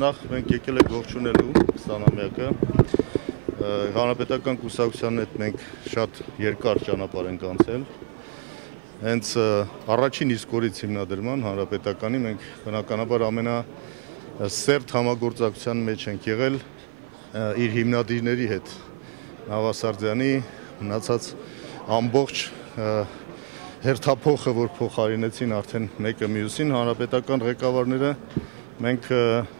նախ մենք եկել ենք ողջունելու 20-ամյակը Հանրապետական կուսակցության հետ մենք շատ երկար ճանապարհ ենք անցել։ Հենց առաջին իսկ օրից հիմնադրման Հանրապետականի մենք բնականաբար ամենասերտ համագործակցության մեջ ենք եղել իր հիմնադիրների հետ։ Նավասարդյանի մնացած ամբողջ հերթափոխը, որ փոխարինեցին արդեն մեկը մյուսին, հանրապետական ղեկավարները մենք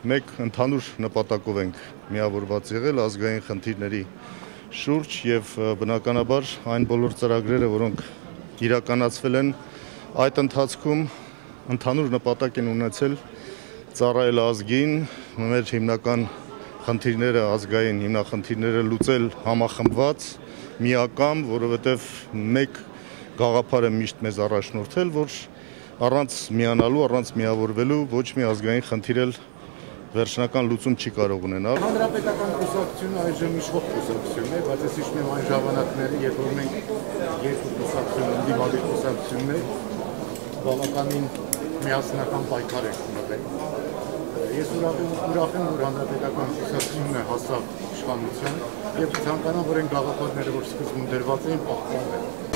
մեկ ընդհանուր նպատակով ենք միավորված եղել ազգային խնդիրների շուրջ եւ բնականաբար այն բոլոր ծրագրերը, որոնք իրականացվել են այդ ընթացքում ընդհանուր նպատակ են ունեցել ծառայել ազգին, մեր հիմնական խնդիրները ազգային հիմնախնդիրները լուծել համախմբված, միակամ, որովհետեւ մեկ գաղափար է միշտ մեզ առաջնորդել, որ առանց միանալու, առանց միավորվելու ոչ մի ազգային խնդիր էլ վերջնական լուծում չի կարող ունենալ։ Հանրապետական կուսակցությունը այժմ իշխող կուսակցություն է, բայց ես հիշում եմ այն ժամանակները, երբ որ մենք երկու կուսակցություն, ընդդիմադիր կուսակցություններ բավականին միասնական պայքար ենք ունեցել։ Ես ուրախ եմ, որ Հանրապետական կուսակցությունը հասավ իշխանության եւ ցանկանամ, որ այն գաղափարները, որ սկզբում դրված էին, պահպանվեն։